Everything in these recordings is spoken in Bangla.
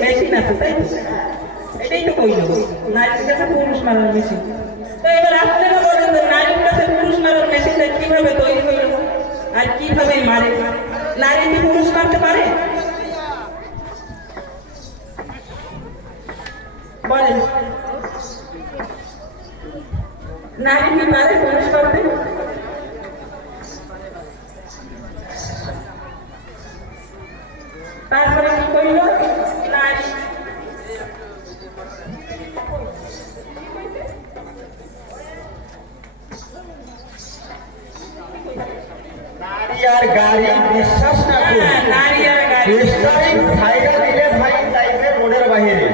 মেশিন আছে তাই এটাই তো কইল নারীর কাছে পুরুষ মারার মেশিন। তো এবার আপনারা বলেন যে নারীর কাছে পুরুষ মারার মেশিনটা কিভাবে তৈরি হইল আর কিভাবে মারে? নারী কি পুরুষ মারতে পারে? বলেন, নারী কি পারে পুরুষ মারতে? তারপরে কি কইল? নারী আর গাড়ি বিশ্বাস না করে নারী আর গাড়ি সাইডা দিলে ভাই যাইবে রোডের বাইরে।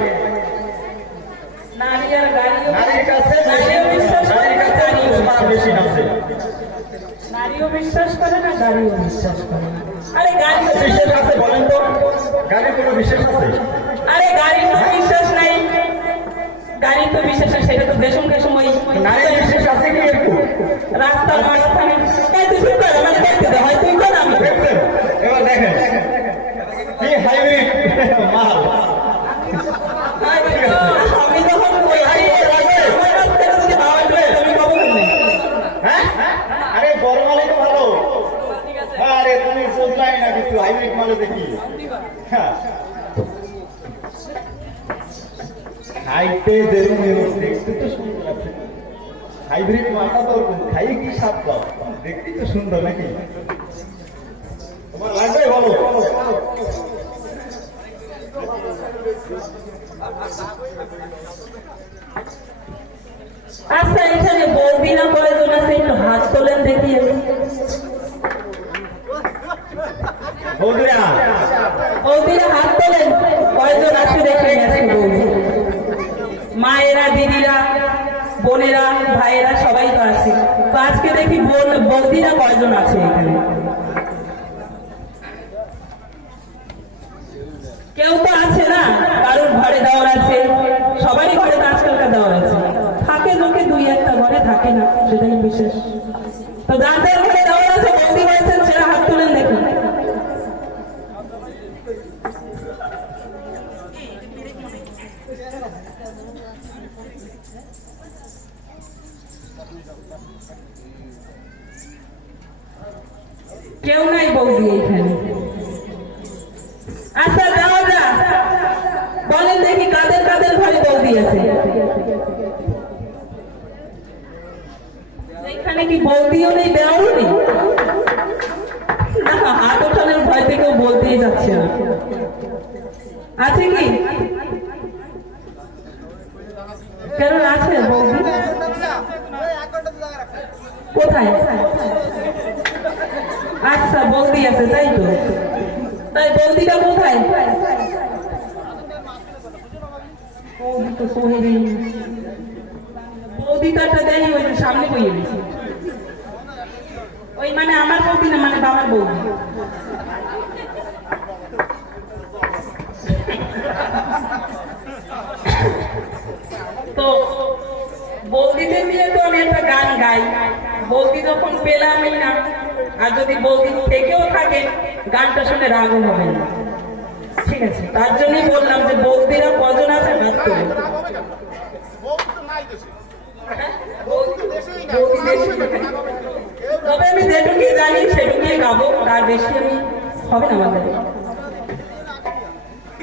নারী আর গাড়ি নারীর কাছে মেশিন আছে। নারীও বিশ্বাস করে না, গাড়িও বিশ্বাস করে না। আরে গাড়ি বিশ্বাস আছে বলেন তো, গাড়ির কোনো বিশ্বাস আছে? আরে গাড়ির তো বিশ্বাস নাই, গাড়ির তো বিশ্বাস আছে, সেটা তো দেশম দেশম ওই নারীর বিশ্বাস আছে কি একটু? রাস্তার মাঝখানে তাই তুই শুনতে হবে, আমাদের দেখতে দে, হয় তুই কর আমি দেখছেন? এবার দেখেন কি হাইব্রিড মাল। আমি যখন ওই আরে বড় মালে তো ভালো। আরে তুমি বুঝলাই না কিছু, হাইব্রিড মালে দেখি খাইতে দেখতে তো সুন্দর আছে। হাইব্রিড মালটা তো খাই কি স্বাদ পাও, দেখতে তো সুন্দর নাকি? তোমার লাগবে বলো। আচ্ছা, এখানে বলবি না কয়জন আছে, একটু হাত তোলেন দেখি। বৌদিরা হাত তোলেন, কয়জন আছে দেখে গেছে বৌদি। মায়েরা, দিদিরা, বোনেরা, ভাইয়েরা সবাই তো আছে। তো আজকে দেখি বৌদিরা কয়জন আছে এখানে? কেউ তো আছে না, কারোর ঘরে দেওয়ার আছে, সবারই ঘরে তো আজকালকার দেওয়ার আছে। থাকে লোকে দুই একটা ঘরে থাকে না, সেটাই বিশেষ। তো যাদের ঘরে দেওয়ার আছে বৌদি হয়েছেন, সেটা হাত তুলেন দেখুন। কেউ নাই বৌদি এইখানে। আচ্ছা যাও না, বলেন দেখি কাদের কাদের ঘরে বৌদি আছে? এখানে কি বৌদিও নেই, দেওয়ারও নেই? না, হাত ওঠানোর ভয় থেকেও বলতেই যাচ্ছে না। আছে কি? কেন আছে বৌদি? কোথায়? আচ্ছা, বৌদি আছে তাই তো। তাই বৌদিটা কোথায়? বৌদি তো সোহেরি, বৌদিটাটা দেয় ওই সামনে বইয়ে দিয়েছে। ওই মানে আমার বৌদি না, মানে বাবার বৌদি। তো বৌদিদের নিয়ে তো আমি একটা গান গাই। বৌদি যখন পেলামই না, আর যদি বৌদি থেকেও থাকে, গানটা শুনে রাগও হবে না, ঠিক আছে? তার জন্যই বললাম যে বৌদিরা কজন আছে ভাত করে। তবে আমি যেটুকুই জানি সেটুকুই গাবো, তার বেশি আমি হবে না আমাদের।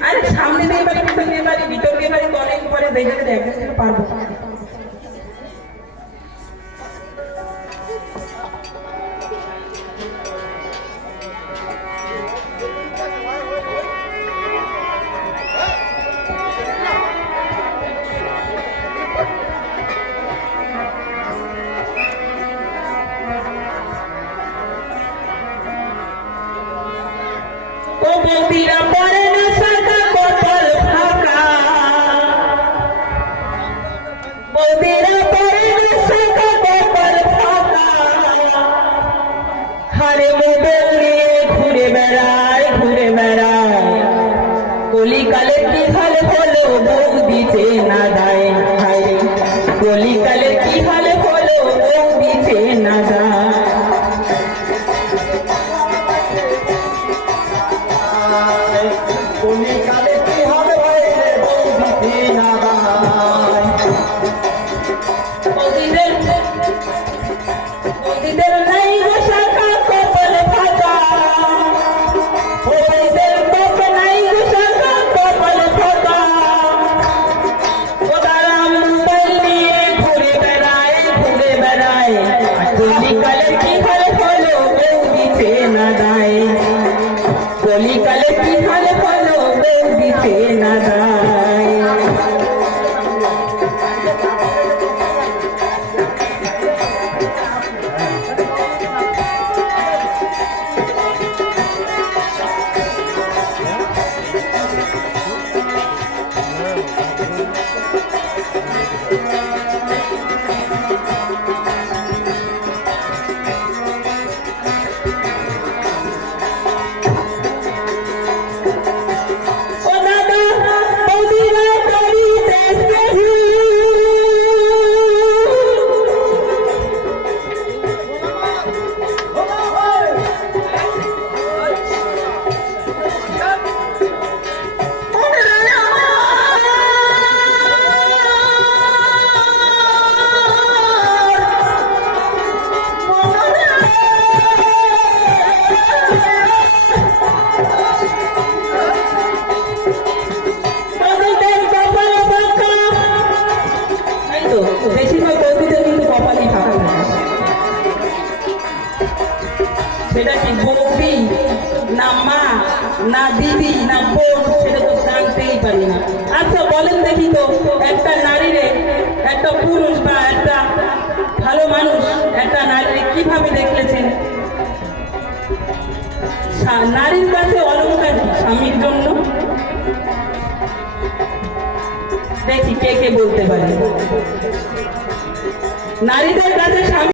আরে সামনে দিয়ে পারি, পিছন দিয়ে পারি, ভিতর দিয়ে পারি, তলে উপরে দেখে দেখে পারবো। ও বৌদিরা পরে না শাখা কপাল ফাঁকা, বৌদিরা পরে না শাখা কপাল ফাঁকা, কলিকালে কি হারে হলো বউ দিতে না দায়, কলিকালে কি হারে হলো বউ দিতে না দায়। ও দাদা বৌদিরা করিতেছে বেশিরভাগ বৌদিদের কিন্তু কপালই ফাঁকা থাকে। সেটা কি বৌদি না মা না দিদি না বোন সেটা তো জানতেই পারি না। আচ্ছা বলেন দেখি তো, একটা নারীরে একটা পুরুষ বা একটা ভালো মানুষ একটা নারীরে কিভাবে দেখলেছেন? নারীর কাছে অলংকার কি? স্বামীর জন্য। দেখি কে কে বলতে পারে। নারীদের কাছে স্বামী